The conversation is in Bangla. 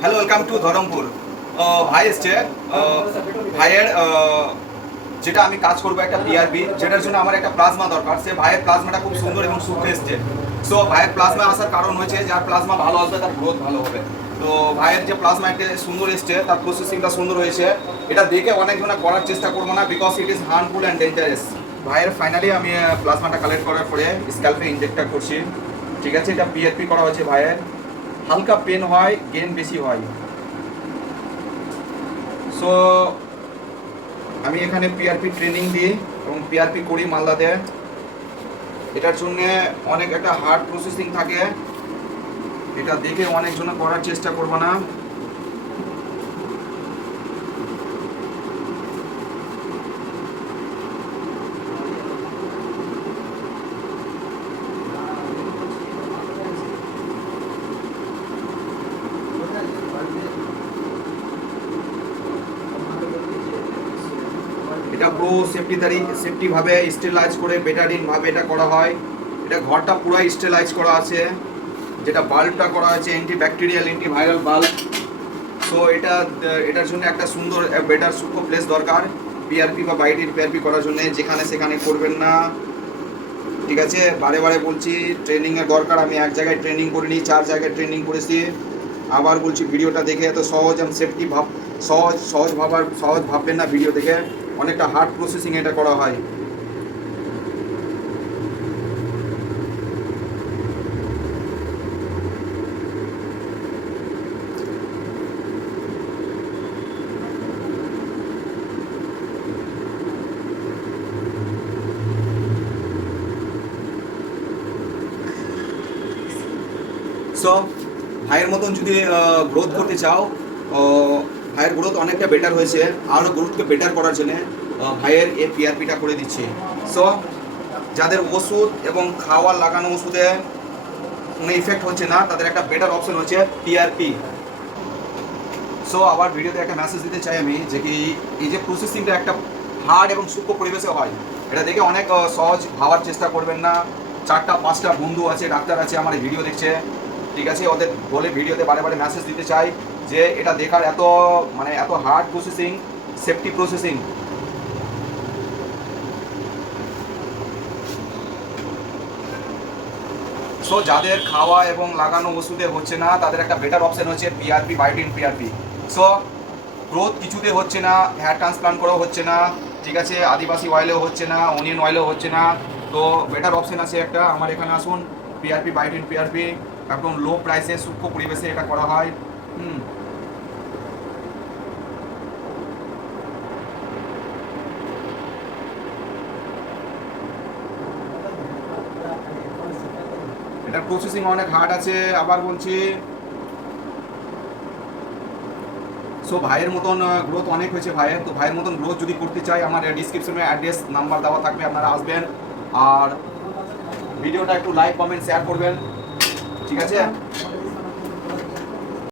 হ্যালো ওয়েলকাম টু ধরমপুর ভাই এসছে ভাইয়ের আহ, যেটা আমি কাজ করব একটা পিআরবি যেটার জন্য আমার একটা প্লাজমা দরকার। সে ভাইয়ের প্লাজমাটা খুব সুন্দর এবং সূক্ষ্ম এসছে। সো ভাইয়ের প্লাজমা আসার কারণ হয়েছে যার প্লাজমা ভালো আসবে তার গ্রোথ ভালো হবে। তো ভাইয়ের যে প্লাজমা একটা সুন্দর এসছে তার প্রসেসিংটা সুন্দর হয়েছে। এটা দেখে অনেকজনে করার চেষ্টা করব না because it is harmful and dangerous ভাইয়ের ফাইনালি আমি প্লাজমাটা কালেক্ট করার পরে স্ক্যাল্পে ইনজেক্টটা করছি। ঠিক আছে এটা পিএফপি করা হয়েছে ভাইয়ের। হালকা পেন হয় গেন বেশি হয়। সো আমি এখানে পিআরপি ট্রেনিং দিই এবং পিআরপি করি মালদাতে। এটার জন্য অনেক একটা হার্ড প্রসেসিং থাকে। এটা দেখে অনেকজন করার চেষ্টা করব না। এটা পুরো সেফটি দাঁড়ি, সেফটি ভাবে স্টেলাইজ করে বেটারিন ভাবে এটা করা হয়। এটা ঘরটা পুরো স্টেলাইজ করা আছে। যেটা বাল্বটা করা আছে anti bacterial anti viral bulb. So এটা, এটার জন্য একটা সুন্দর বেটার সূক্ষ্ম প্লেস দরকার। পিআরপি বা বাইরের পিআরপি করার জন্য, যেখানে সেখানে করবেন না। ঠিক আছে? বারে বারে বলছি ট্রেনিংয়ের দরকার। আমি এক জায়গায় ট্রেনিং করিনি চার জায়গায় ট্রেনিং করেছি। আবার বলছি, ভিডিওটা দেখে এত সহজ, আমি সেফটি ভাব, সহজ সহজ ভাবার, সহজ ভাববেন না ভিডিও দেখে। অনেকটা হার্ড প্রসেসিং এটা করা হয়। সো ভাইয়ের মতন যদি গ্রোথ করতে চাও ভাইয়ের গ্রোথ অনেকটা বেটার হয়েছে। আরও গ্রোথকে বেটার করার জন্য ভাইয়ের এই পিআরপিটা করে দিচ্ছি। সো যাদের ওষুধ এবং খাওয়ার লাগানো ওষুধে কোনো ইফেক্ট হচ্ছে না, তাদের একটা বেটার অপশন হচ্ছে পিআরপি সো আবার ভিডিওতে একটা মেসেজ দিতে চাই আমি, যে কি এই যে প্রসেসিংটা একটা হার্ড এবং সূক্ষ্ম পরিবেশে হয়, এটা দেখে অনেক সহজ ভাবার চেষ্টা করবেন না। চারটা, পাঁচটা বন্ধু আছে, ডাক্তার আছে, আমার ভিডিও দেখছে। ঠিক আছে, ওদের বলে ভিডিওতে বারে বারে মেসেজ দিতে চাই। যে এটা দেখার এত মানে এত hard processing safety processing so যাদের খাওয়া এবং লাগানো ওষুধে হচ্ছে না, তাদের একটা বেটার অপশন হচ্ছে PRP biotin PRP so growth কিছুতে হচ্ছে না হেয়ার ট্রান্সপ্লান্ট করেও হচ্ছে না, ঠিক আছে? আদিবাসী অয়েলেও হচ্ছে না অনিয়ন অয়েলেও হচ্ছে না। তো বেটার অপশন আছে একটা, আমার এখানে আসুন পিআরপি বায়োটিন পিআরপি একদম লো প্রাইসে সূক্ষ্ম পরিবেশে এটা করা হয়। এটার প্রসেসিং অনেক হার্ড আছে, আবার বলছি সো ভাইয়ের মতন গ্রোথ অনেক হয়েছে ভাইয়ের, তো ভাইয়ের মতন গ্রোথ যদি করতে চাই, আমার ডিসক্রিপশনে অ্যাড্রেস নাম্বার দেওয়া থাকবে, আপনারা আসবেন, আর ভিডিওটা একটু লাইক কমেন্ট শেয়ার করবেন, ঠিক আছে?